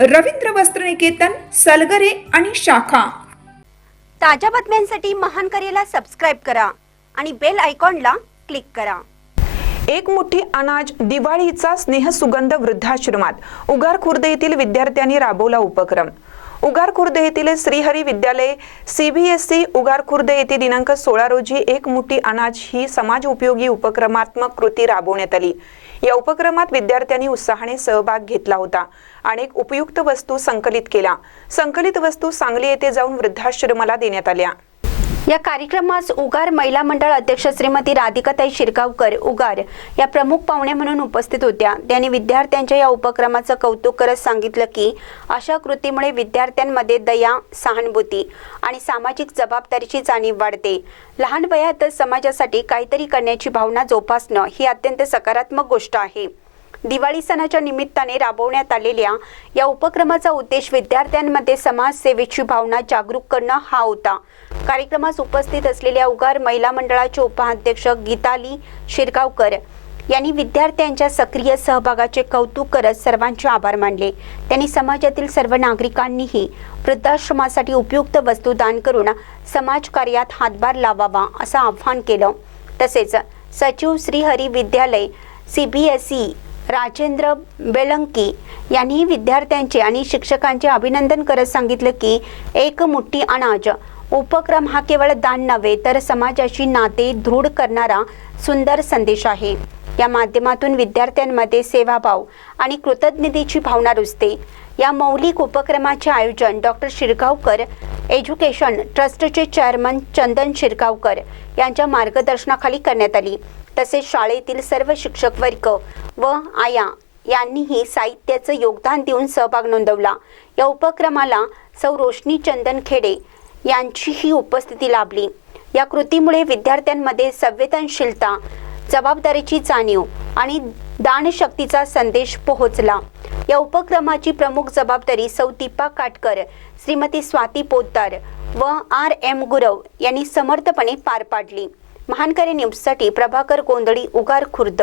रवींद्र वस्त्रनिकेतन सलगरे आणि शाखा. ताज्या बातम्यांसाठी महान करेला सबस्क्राईब करा आणि बेल आयकॉनला क्लिक करा. एक मुठी अनाज दिवाळीचा स्नेहसुगंध वृद्धाश्रमात. उगार खुर्द येथील विद्यार्थ्यांनी राबवला उपक्रम. उगार खुर्द येथील श्रीहरी विद्यालय सीबीएसई उगार खुर्द येथे दिनांक सोळा रोजी एक मुठी अनाज ही समाज उपयोगी उपक्रमात्मक कृती राबवण्यात आली. या उपक्रमात विद्यार्थ्यांनी उत्साहाने सहभाग घेतला होता. अनेक उपयुक्त वस्तू संकलित केल्या. संकलित वस्तू सांगली येथे जाऊन वृद्धाश्रमाला देण्यात आल्या. या कार्यक्रमास उगार महिला मंडळ अध्यक्ष श्रीमती राधिकाताई शिरगावकर उगार या प्रमुख पाहुण्या म्हणून उपस्थित होत्या. त्यांनी विद्यार्थ्यांच्या या उपक्रमाचं कौतुक करत सांगितलं की अशा कृतीमुळे विद्यार्थ्यांमध्ये दया सहानुभूती आणि सामाजिक जबाबदारीची जाणीव वाढते. लहान वयातच समाजासाठी काहीतरी करण्याची भावना जोपासणं ही अत्यंत सकारात्मक गोष्ट आहे. दिवाळी सणाच्या निमित्ताने राबवण्यात आलेल्या या उपक्रमाचा उद्देश विद्यार्थ्यांमध्ये समाजसेवेची भावना जागरूक करणं हा होता. कार्यक्रमास उपस्थित असलेल्या उगार महिला मंडळाचे उपाध्यक्ष गीताली शिरगावकर यांनी विद्यार्थ्यांच्या सक्रिय सहभागाचे कौतुक करत सर्वांचे आभार मानले. त्यांनी समाजातील सर्व नागरिकांनीही वृद्धाश्रमासाठी उपयुक्त वस्तू दान करून समाजकार्यात हातभार लावावा असं आवाहन केलं. तसेच सचिव Shrihari Vidyalaya C B S E Rajendra Belanki यांनी विद्यार्थ्यांचे आणि शिक्षकांचे अभिनंदन करत सांगितलं की एक मुठ्ठी अनाज उपक्रम हा केवळ दान नव्हे तर समाजाची नाते दृढ करणारा सुंदर संदेश आहे. या माध्यमातून विद्यार्थ्यांमध्ये सेवाभाव आणि कृतज्ञतेची भावना रुजते. या मौलिक उपक्रमाचे आयोजन डॉक्टर शिरगावकर एज्युकेशन ट्रस्टचे चेअरमन चंदन शिरगावकर यांच्या मार्गदर्शनाखाली करण्यात आली. तसेच शाळेतील सर्व शिक्षक वर्ग व आया यांनीही साहित्याचं योगदान देऊन सहभाग नोंदवला. या उपक्रमाला सौ रोशनी चंदन खेडे यांचीही उपस्थिती लाभली. या कृतीमुळे विद्यार्थ्यांमध्ये संवेदनशीलता जबाबदारीची जाणीव आणि दानशक्तीचा संदेश पोहोचला. या उपक्रमाची प्रमुख जबाबदारी सौ दीपा काटकर श्रीमती स्वाती पोतदार व आर एम गुरव यांनी समर्थपणे पार पाडली. महानकरी न्यूजसाठी प्रभाकर गोंधळी उगार खुर्द.